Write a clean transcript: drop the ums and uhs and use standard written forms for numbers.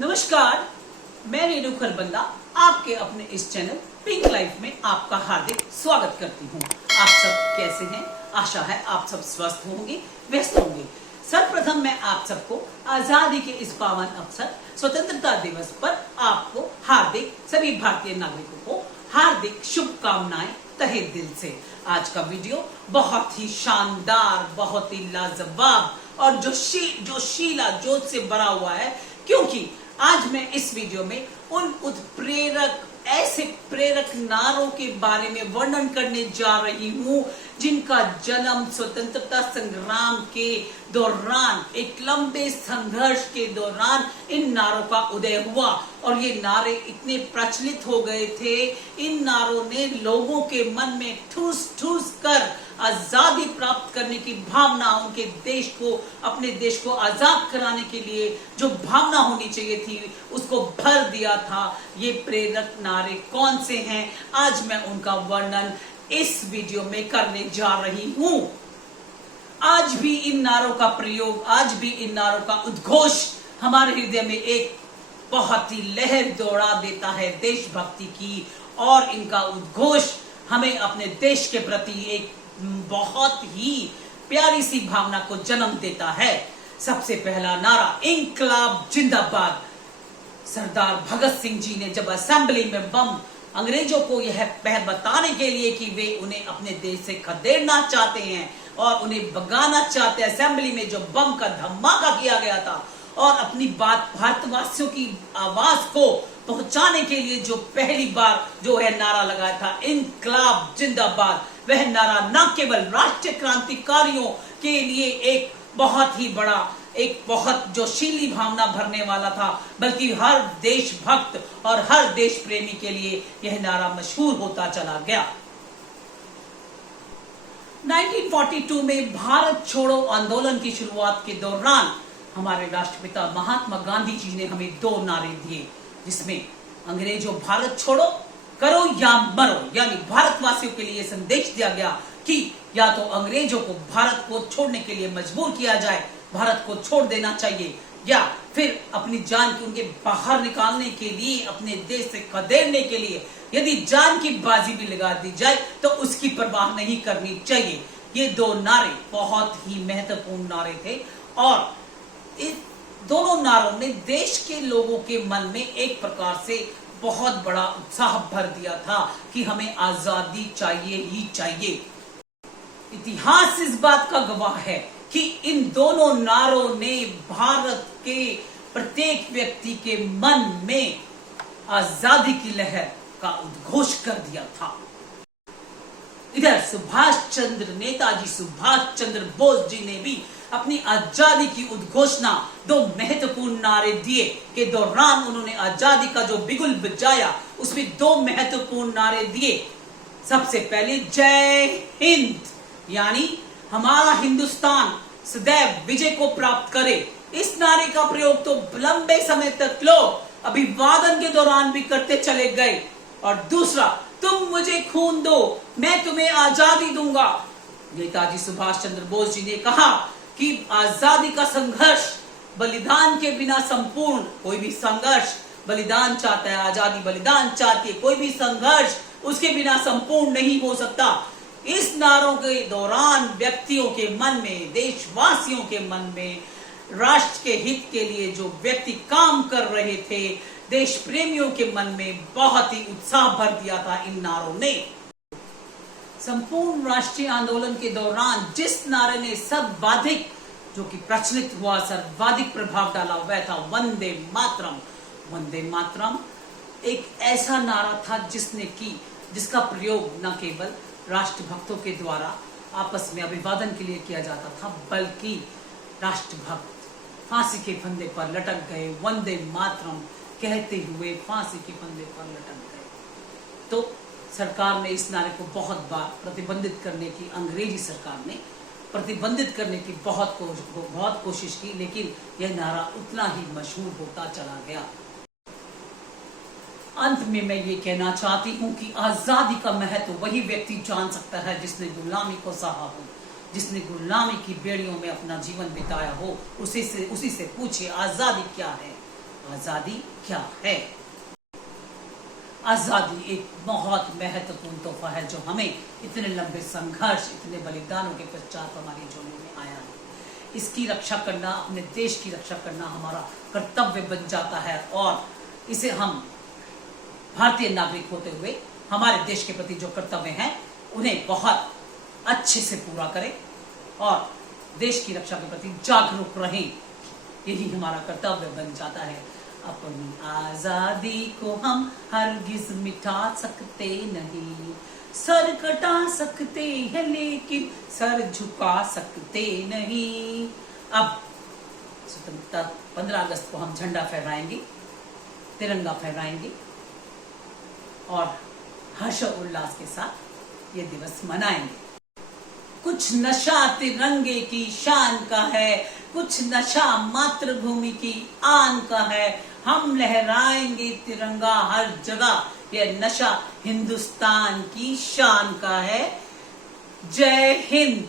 नमस्कार, मैं रेणु खरबंदा आपके अपने इस चैनल पिंक लाइफ में आपका हार्दिक स्वागत करती हूँ। आप सब कैसे हैं? आशा है आप सब स्वस्थ होंगे, व्यस्त होंगे। सर्वप्रथम मैं आप सबको आजादी के इस पावन अवसर स्वतंत्रता दिवस पर आपको हार्दिक सभी भारतीय नागरिकों को हार्दिक शुभकामनाएं तहे दिल से। आज का वीडियो बहुत ही शानदार, बहुत ही लाजवाब और जोशीला जोश से भरा हुआ है, क्योंकि आज मैं इस वीडियो में उन उत्प्रेरक ऐसे प्रेरक नारों के बारे में वर्णन करने जा रही हूं जिनका जन्म स्वतंत्रता संग्राम के दौरान, एक लंबे संघर्ष के दौरान इन नारों का उदय हुआ और ये नारे इतने प्रचलित हो गए थे। इन नारों ने लोगों के मन में ठूस ठूस कर आजादी प्राप्त करने की भावना, उनके देश को, अपने देश को आजाद कराने के लिए जो भावना होनी चाहिए थी, उसको भर दिया था। ये प्रेरक नारे कौन से हैं, आज मैं उनका वर्णन इस वीडियो में करने जा रही हूं। आज भी इन नारों का प्रयोग, आज भी इन नारों का उद्घोष हमारे हृदय में एक बहुत ही लहर दौड़ा देता है देशभक्ति की, और इनका उद्घोष हमें अपने देश के प्रति एक बहुत ही प्यारी सी भावना को जन्म देता है। सबसे पहला नारा इंकलाब जिंदाबाद। सरदार भगत सिंह जी ने जब असेंबली में बम, अंग्रेजों को यह बताने के लिए कि वे उन्हें अपने देश से खदेड़ना चाहते हैं और उन्हें भगाना चाहते हैं, असेंबली में जो बम का धमाका किया गया था और अपनी बात भारतवासियों की आवाज को पहुंचाने के लिए जो पहली बार जो है नारा लगाया था इंकलाब जिंदाबाद, वह नारा न केवल राष्ट्रीय क्रांतिकारियों के लिए एक बहुत ही बड़ा, एक बहुत जोशीली भावना भरने वाला था, बल्कि हर देशभक्त और हर देश प्रेमी के लिए यह नारा मशहूर होता चला गया। 1942 में भारत छोड़ो आंदोलन की शुरुआत के दौरान हमारे राष्ट्रपिता महात्मा गांधी जी ने हमें दो नारे दिए, जिसमें अंग्रेजों भारत छोड़ो करो या मरो, यानी भारतवासियों के लिए संदेश दिया गया कि या तो अंग्रेजों को भारत को छोड़ने के लिए मजबूर किया जाए, भारत को छोड़ देना चाहिए, या फिर अपनी जान की उनके बाहर निकालने के लिए, अपने देश से खदेड़ने के लिए यदि जान की बाजी भी लगा दी जाए तो उसकी परवाह नहीं करनी चाहिए। ये दो नारे बहुत ही महत्वपूर्ण नारे थे और इस दोनों नारों ने देश के लोगों के मन में एक प्रकार से बहुत बड़ा उत्साह भर दिया था कि हमें आजादी चाहिए ही चाहिए। इतिहास इस बात का गवाह है कि इन दोनों नारों ने भारत के प्रत्येक व्यक्ति के मन में आजादी की लहर का उद्घोष कर दिया था। इधर नेताजी सुभाष चंद्र बोस जी ने भी अपनी आजादी की उद्घोषणा दो महत्वपूर्ण नारे दिए के दौरान उन्होंने आजादी का जो बिगुल बजाया, उसमें दो महत्वपूर्ण नारे दिए। सबसे पहले जय हिंद, यानी हमारा हिंदुस्तान सदैव विजय को प्राप्त करे। इस नारे का प्रयोग तो लंबे समय तक लोग अभिवादन के दौरान भी करते चले गए। और दूसरा, तुम मुझे खून दो, मैं तुम्हें आजादी दूंगा। नेताजी सुभाष चंद्र बोस जी ने कहा कि आजादी का संघर्ष बलिदान के बिना संपूर्ण, कोई भी संघर्ष बलिदान चाहता है, आजादी बलिदान चाहती है, कोई भी संघर्ष उसके बिना संपूर्ण नहीं हो सकता। इस नारों के दौरान व्यक्तियों के मन में, देशवासियों के मन में, राष्ट्र के हित के लिए जो व्यक्ति काम कर रहे थे, देश प्रेमियों के मन में बहुत ही उत्साह भर दिया था इन नारों ने। संपूर्ण राष्ट्रीय आंदोलन के दौरान जिस नारे ने सर्वाधिक, जो कि प्रचलित हुआ, सर्वाधिक प्रभाव डाला, वह था वंदे मातरम। वंदे मातरम एक ऐसा नारा था जिसका प्रयोग न केवल राष्ट्रभक्तों के द्वारा आपस में अभिवादन के लिए किया जाता था, बल्कि राष्ट्रभक्त फांसी के फंदे पर लटक गए, वंदे मातरम कहते हुए फांसी के फंदे पर लटक गए। तो सरकार ने इस नारे को बहुत बार प्रतिबंधित करने की, अंग्रेजी सरकार ने प्रतिबंधित करने की बहुत कोशिश की, लेकिन यह नारा उतना ही मशहूर होता चला गया। अंत में मैं ये कहना चाहती हूँ कि आजादी का महत्व वही व्यक्ति जान सकता है जिसने गुलामी को सहा हो, जिसने गुलामी की बेड़ियों में अपना जीवन बिताया हो। उसी से पूछिए आजादी क्या है। आजादी क्या है। आजादी एक बहुत महत्वपूर्ण तोहफा है जो हमें इतने लंबे संघर्ष, इतने बलिदानों के पश्चात हमारे झोले में आया है। इसकी रक्षा करना, अपने देश की रक्षा करना हमारा कर्तव्य बन जाता है और इसे हम भारतीय नागरिक होते हुए हमारे देश के प्रति जो कर्तव्य हैं उन्हें बहुत अच्छे से पूरा करें और देश की रक्षा के प्रति जागरूक रहें। यही हमारा कर्तव्य बन जाता है। अपनी आजादी को हम हरगिज मिटा सकते नहीं, सर कटा सकते हैं लेकिन सर झुका सकते नहीं। अब स्वतंत्रता 15 अगस्त को हम झंडा फहराएंगे, तिरंगा फहराएंगे और हर्ष उल्लास के साथ ये दिवस मनाएंगे। कुछ नशा तिरंगे की शान का है, कुछ नशा मातृभूमि की आन का है। हम लहराएंगे तिरंगा हर जगह, यह नशा हिंदुस्तान की शान का है। जय हिंद।